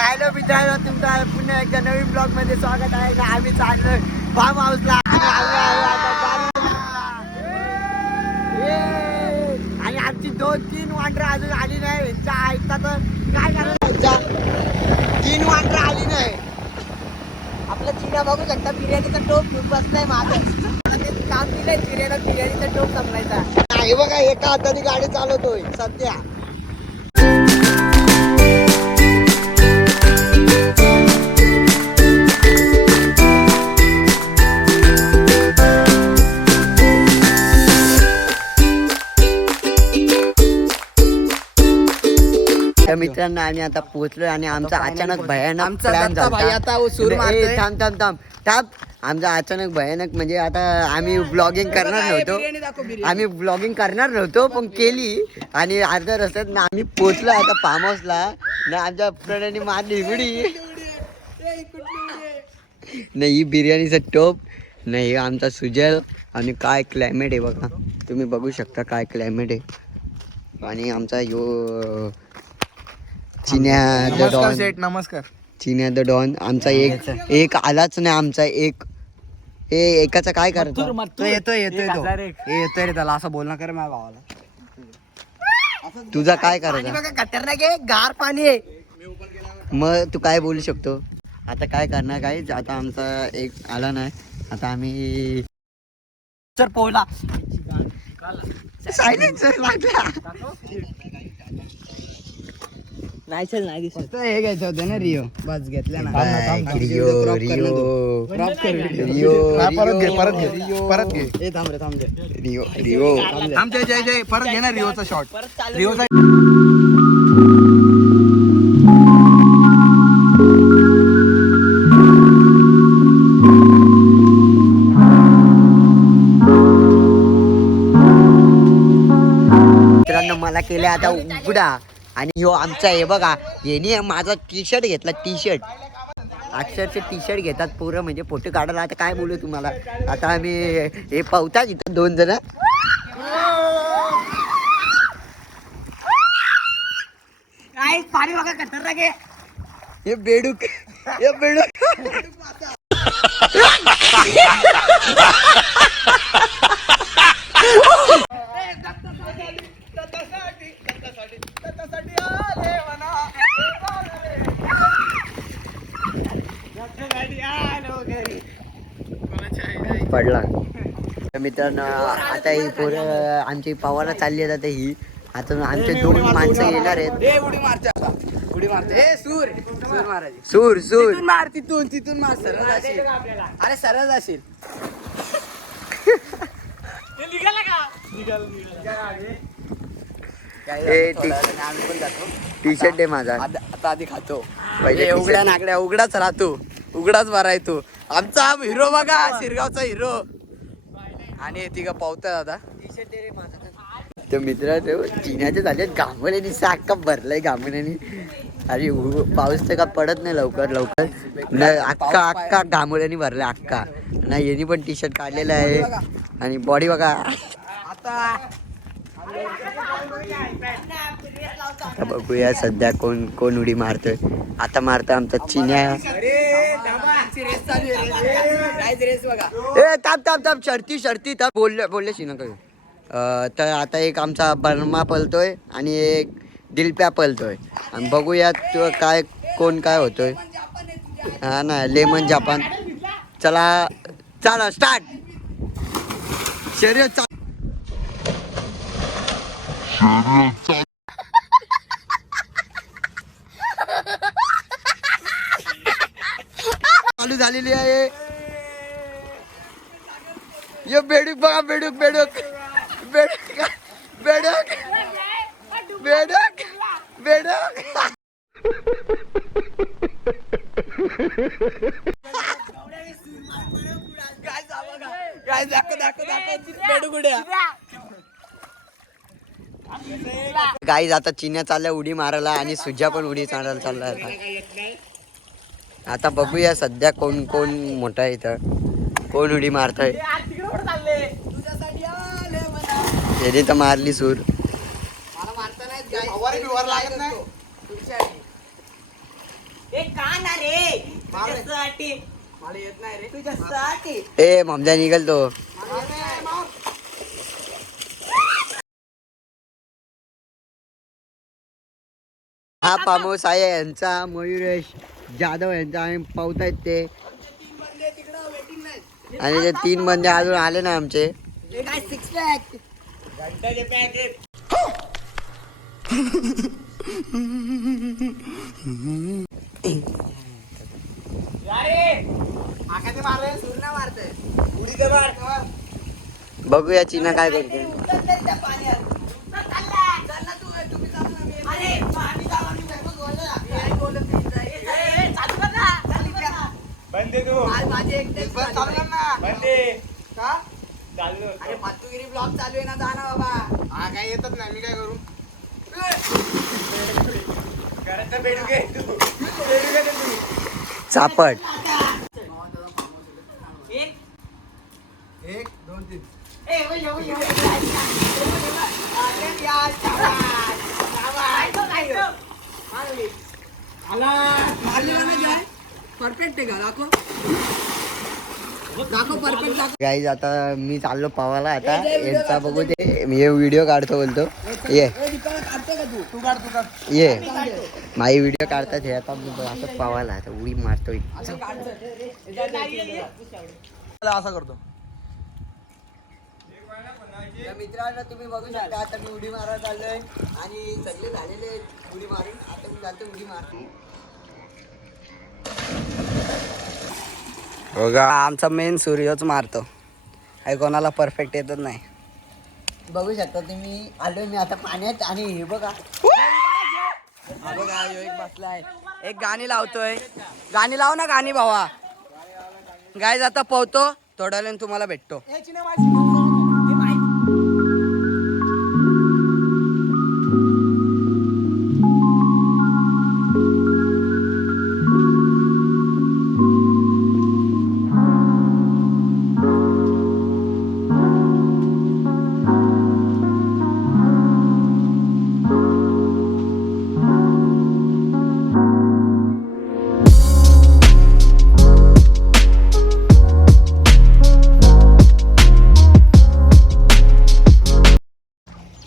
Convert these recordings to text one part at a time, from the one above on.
Hello मित्रांनो, तुमचं पुन्हा एकदा नवीन ब्लॉग मध्ये स्वागत आहे. का आम्ही चाललोय फार्म हाऊसला आणि आमची 2-3 वांडरं अजून आली नाही. ऐकता तर काय करायचं, 3 वांडरं आली नाही. आपला चिना बघू शकता, बिर्याणीचा टोप घेऊन बसलाय माझं. काम दिलंय बिर्याणीचा टोप संपलायचा. हे बघा, एका हाताने गाडी चालवतोय सध्या. मित्रांनो आम्ही आता पोहोचलोय आणि आमचा अचानक भयानक प्लॅन झाला. आमचा अचानक भयानक म्हणजे आता आम्ही ब्लॉगिंग करणार नव्हतो पण केली आणि अर्ध्या रस्त्यात ना आम्ही पोहोचलो आता फार्म हाऊसला. ना आमच्या फ्रेंडांनी मारली उडी नाही, ही बिर्याणीचा टोप नाही, आमचा सुजल. आणि काय क्लायमेट आहे बघा, तुम्ही बघू शकता काय क्लायमेट आहे. आणि आमचा यो चिन्या द डॉन. नमस्कार चिन्या द डॉन आमचा एक आलाच नाही. आमचा एकाचा काय करतो, येतोय रे त्याला असं बोलणं कर माझ्या भावाला. तुझा काय करायचा? खतरनाक आहे, गार पाणी आहे. मग तू काय बोलू शकतो? आता काय करणार काय, आता आमचा एक आला नाही. आता आम्ही सर पोहला सायलेन्सर लागला नाही चल नाही दिसत. हे घ्यायचं होतं ना रिओ, बस घेतल्या ना. परत घे रिओ परत घे ना रिओचा शॉट. रिओचा मला केलं आता उघडा. आणि ह्यो आमचा हे बघा, यांनी माझा टी शर्ट घेतला. टी शर्ट अक्षरचे टी शर्ट घेतात पोरं, म्हणजे फोटो काढायला. आता काय बोलू तुम्हाला, आता आम्ही हे पावतात इथं 2 जण. काय पाणी बघा खतरनाक आहे. हे बेडूक पडला. मित्रांनो आता ही पोरं आमची पवायला चालली आहेत. आता ही आता आमचे 2 माणसं येणार आहेत. उडी मारते सूर मारायची. सूर मार, तिथून मार. सरळ जाशील, अरे सरळ जाशील. टी शर्ट आहे माझा. आता आधी खातो पहिले उघड्या नागड्या, उघडाच राहतो, उघडाच बरा येतो. आमचा हिरो बघा, शिरगावचा हिरो. आणि तिघं पावतात आता. तर मित्र चिन्याचे झाले घामोऱ्यानी साक्का भरलाय घामोऱ्यानी. अरे पाऊस तर का पडत नाही लवकर न, अख्खा घामोऱ्यानी भरलाय अख्खा. नाही यांनी पण टी शर्ट काढलेलं आहे. आणि बॉडी बघा. आता बघूया सध्या कोण उडी मारतोय. आता मारतोय आमचा चिन्या. थांब शर्ती बोलल्याशी नका. तर आता एक आमचा बर्मा पलतोय आणि एक दिलप्या पलतोय. आणि बघूया काय कोण काय होतोय. हा ना, लेमन जापान. चला स्टार्ट. शर्यत चालू झालेली आहे. ये बेडूक बघा, बेडूक गाईज आता चिन्या चालल्या उडी मारायला आणि सुजा पण उडी मारायला चाललाय. आता बघूया सध्या कोण मोठा आहे इथं, कोण उडी मारतोय. याने तर मारली सूर. मला येत नाही रे तुझ्यासाठी. ए ममजा निघल तो. हा पामोस आहे यांचा, मयुरेश जाधव यांचा, आणि पावतायत ते. आणि ते 3 बंदे अजून आले ना आमचे. सिक्स पॅक बघूया चीना काय करते. अरे पातुगिरी ब्लॉग चालू आहे ना, जा ना बाबा. हा काय येतच नाही, मी काय करू? चापट. 1 2 3. परफेक्ट आहे का? दाखव परफेक्ट दाखव. गाईज आता मी चाललो पवायला. आता यांचा बघू दे, मी व्हिडिओ काढतो बोलतो. ये काढतो का तू? तू काढ. ये माझी व्हिडिओ काढतात हे. आता असं पवायला आता उडी मारतोय. असं करतो. मित्रांनो तुम्ही बघू शकता, आता मी उडी मारायला चाललोय आणि सगळे झालेले आहेत उडी मारून. आता मी जातो उडी मार. बघा आमचा मेन सूर्यच मारतो, काही कोणाला परफेक्ट येतच नाही. बघू शकता तुम्ही, आलोय मी आता पाण्यात. आणि हे बघा, हा बघा ह्यो एक बसलाय, एक गाणी लावतोय. गाणी लाव ना, गाणी भावा. गाईज आता पोहतो, थोड्या वेळाने तुम्हाला भेटतो.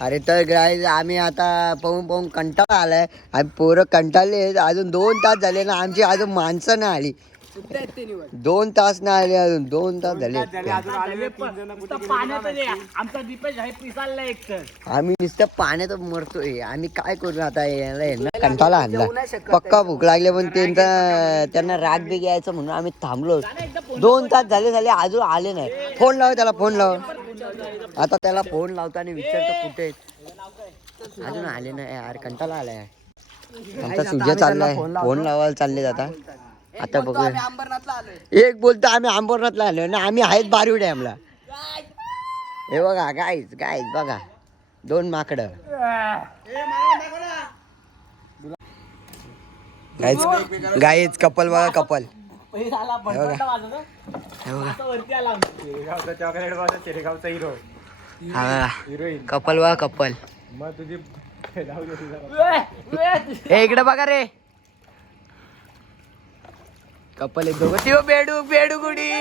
अरे तर गाईज आम्ही आता पाहून पाहून कंटाळा आलाय. आम्ही पोरं कंटाळले. अजून 2 तास झाले ना, आमची अजून माणसं नाही आली. 2 तास नाही आले अजून. 2 तास झाले. आम्ही नुसतं पाण्यात मरतोय. आम्ही काय करू आता, याला कंटाळा आणला. पक्का भूक लागले, पण त्यांना राग बी यायचं म्हणून आम्ही थांबलो. 2 तास झाले अजून आले नाही. फोन लाव त्याला, फोन लाव. आता त्याला फोन लावतो आणि विचारतो कुठे अजून आले नाही. यार कंटाळा आलाय. आमचा सुजा चाललाय, फोन लावायला चालले आता. आता बघूया. एक बोलतो आम्ही अंबरनाथला आलो ना, आम्ही आहेत बारवी डॅमला. हे बघा गाईज बघा, 2 माकडं. गाईज कपल बघा, कपल. कपल बघा, कपल. इकडे बघा रे, कपल एक दोघं. त्यो बेडूगुडी.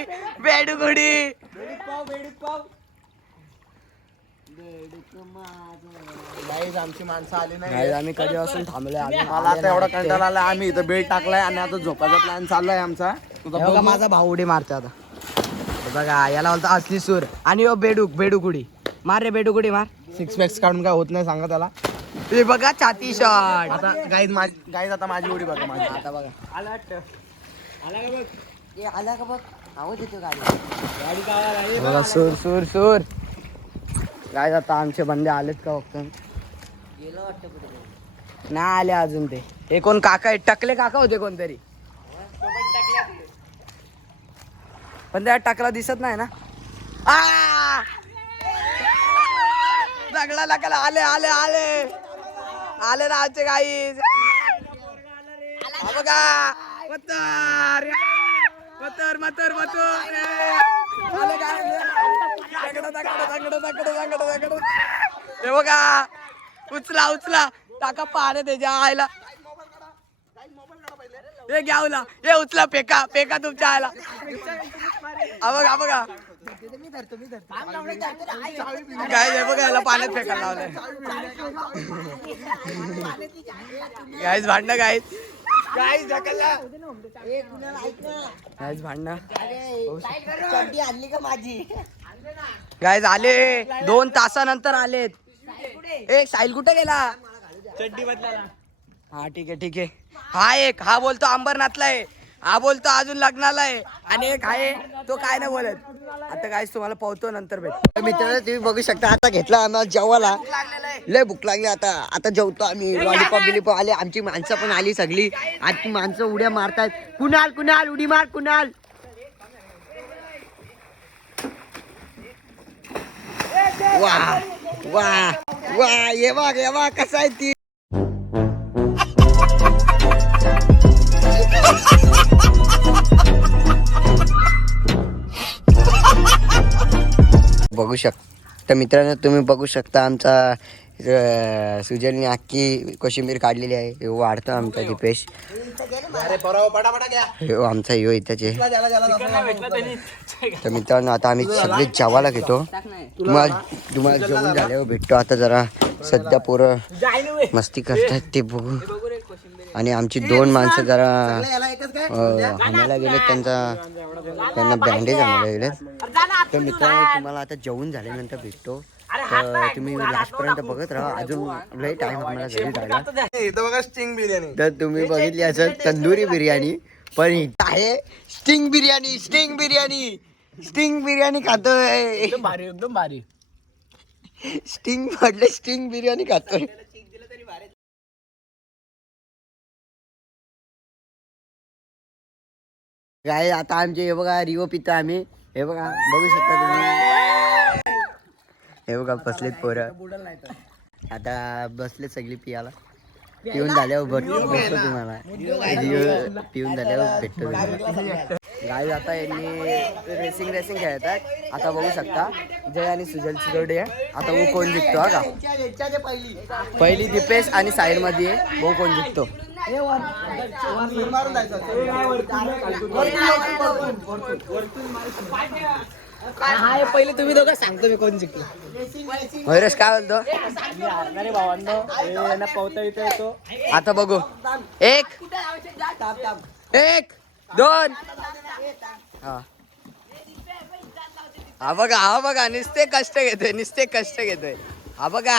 आमची माणसं आली नाही. गाईज आम्ही कधीपासून थांबलोय. मला आता एवढा कंटाळा आलाय. आम्ही इथं बेड टाकलाय आणि आता झोपायचा प्लॅन चाललाय आमचा. बघा माझा भाऊ उडी मारतो आता. बघा याला बोलतो असली सूर. आणि बेडूगुडी मार रे, बेडूगुडी मार. 6 पॅक्स काढून काय होत नाही, सांगा त्याला. हे बघा छाती शॉट. आता गाईज आता माझी उडी बघा. माझी आता बघा आला का बघ, आवाज येतो गाडी. बघा सूर. काय आता आमचे बंदे आलेत का फक्त? गेलं वाटतं कुठे. नाही आले अजून ते. हे कोण काका आहेत, टकले काका होते कोणतरी. पण त्या टकला दिसत नाही ना. दगडा लागला. आले ना आमचे गाईज. बघा मतर. हे बघा, उचला टाका पाहणे त्याच्या आईला. हे घ्यावला हे उचला पेका पेका तुमच्या आला बघा बघा काय हे बघा याला पाण्यात फेकायला लावलंय गाईज भांडणं गाईज गाईज ढकलला गाईज भांडणं चड्डी आणली का माझी गाईज आले 2 तासानंतर आलेत ए साहिल कुठे गेला चड्डी बदलायला हा ठीक आहे हा बोलतो अंबरनाथला आहे हा बोलतो अजून लग्नाला आहे आणि एक आहे तो काय नाही बोलत आता काय तुम्हाला पावतो नंतर भेट मित्रांनो तुम्ही बघू शकता आता घेतला आम्हाला जेवायला लय भूक लागली आता जेवतो आम्ही लॉलीपॉप बिलीपॉप आले आमची माणसं पण आली सगळी आजची माणसं उड्या मारतात कुणाल उडी मार कुणाल वा वा वा ये बघ कसा आहे ती बघू शकता मित्रांनो तुम्ही बघू शकता आमचा सुजलने अख्खी कोशिंबीर काढलेली आहे हे वाढतो आमचा दीपेश हो आमचा यो इथंच तर मित्रांनो आता आम्ही सगळे जेवायला घेतो तुम्हाला जेवण झाल्यावर भेटतो आता जरा सध्या पोरं मस्ती करतात ते बघू आणि आमची 2 माणसं जरा आणायला गेले त्यांना बँडेज आणायला गेले तर मित्रांनो तुम्हाला आता जेवण झाल्यानंतर भेटतो तर तुम्ही लास्टपर्यंत बघत राहा अजून लई टाइम आम्हाला घरी जायला स्टिंग बिर्याणी तर तुम्ही बघितली असं तंदुरी बिर्याणी पण इथं आहे स्टिंग बिर्याणी खातोय एकदम भारी स्टिंग म्हटलं स्टिंग बिर्याणी खातोय काय आता आमचे हे बघा रिओ पितो आम्ही हे बघा बघू शकता तुम्ही हे बघा बसलेत पोरं आता बसले सगळी पियाला पिऊन झाल्यावर बसतो तुम्हाला पिऊन झाल्यावर भेटतो गाय आता यांनी रेसिंग खेळतात आता बघू शकता जय आणि सुजलची जोडी आहे आता वो कोण जिंकतो हा का पहिली दीपेश आणि साहिल मध्ये वो कोण जिंकतो पहिले तुम्ही दोघं सांगतो मी कोण जिंकलो मयुरेश काय बोलतो भावांनो पावता येतो आता बघू 1 1 2 हा बघा नुसते कष्ट घेतोय हा बघा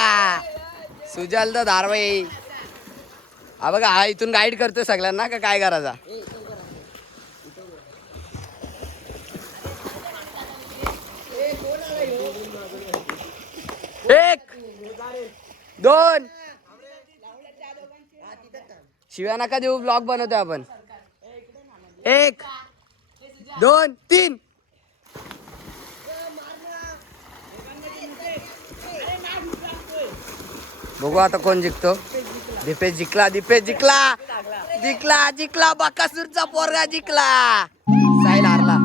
सुजल तर धारवाई हा बघा हा इथून गाईड करतोय सगळ्यांना का काय करायचा 1 2 शिव्या नका देऊ ब्लॉग बनवतोय आपण 1 2 3 बघू आता कोण जिंकतो दीपेश जिंकला बाकासूरचा पोरगा जिंकला साहिल हारला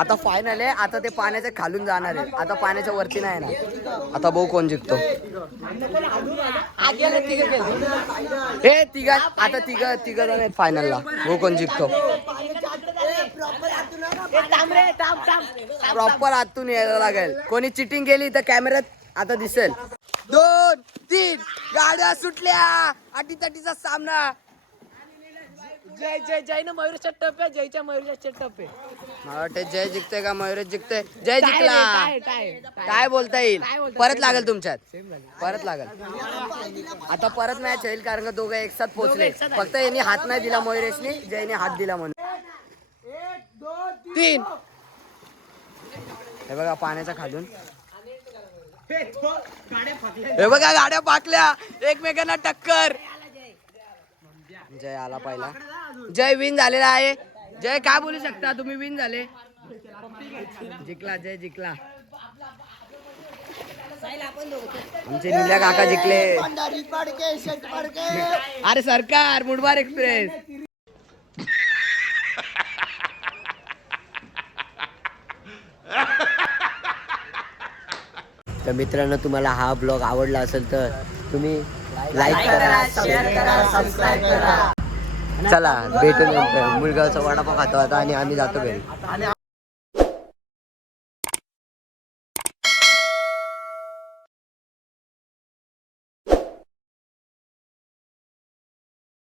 आता फायनल आहे आता ते पाण्याच्या खालून जाणार आहे आता पाण्याच्या वरती नाही ना आता भाऊ कोण जिंकतो हे तिघ जण आहेत फायनलला भाऊ कोण जिंकतो प्रॉपर आतून यायला लागेल कोणी चिटिंग केली तर कॅमेऱ्यात आता दिसेल 2 3 गाड्या सुटल्या अटीतटीचा सामना जय जय जय ना मयुरेशच्या टप्प्या जयच्या मयुरेशच्या टप्पे मला वाटतं जय जिंकतोय का मयुरेश जिंकतोय. जय जिंकला काय बोलता येईल. परत लागेल तुमच्यात परत लागेल आता परत मॅच होईल कारण का दोघं एक साथ पोहोचले. फक्त यांनी हात नाही दिला मयुरेशने जयने हात दिला म्हणून. 3 हे बघा पाण्याचा खालून हे बघा गाड्या पाकल्या एकमेकांना टक्कर. जय आला पहिला. जय विन झालेला आहे. जय काय बोलू शकता तुम्ही विन झाले. जिंकला जय जिंकला. आमचे निल्या काका जिंकले. अरे सरकार मुडबार एक्सप्रेस. तर मित्रांनो तुम्हाला हा ब्लॉग आवडला असेल तर तुम्ही लाईक करा शेअर करा सबस्क्राईब करा. चला भेटून मुलगावचा वडापाव खातो आता आणि आम्ही जातो घरी.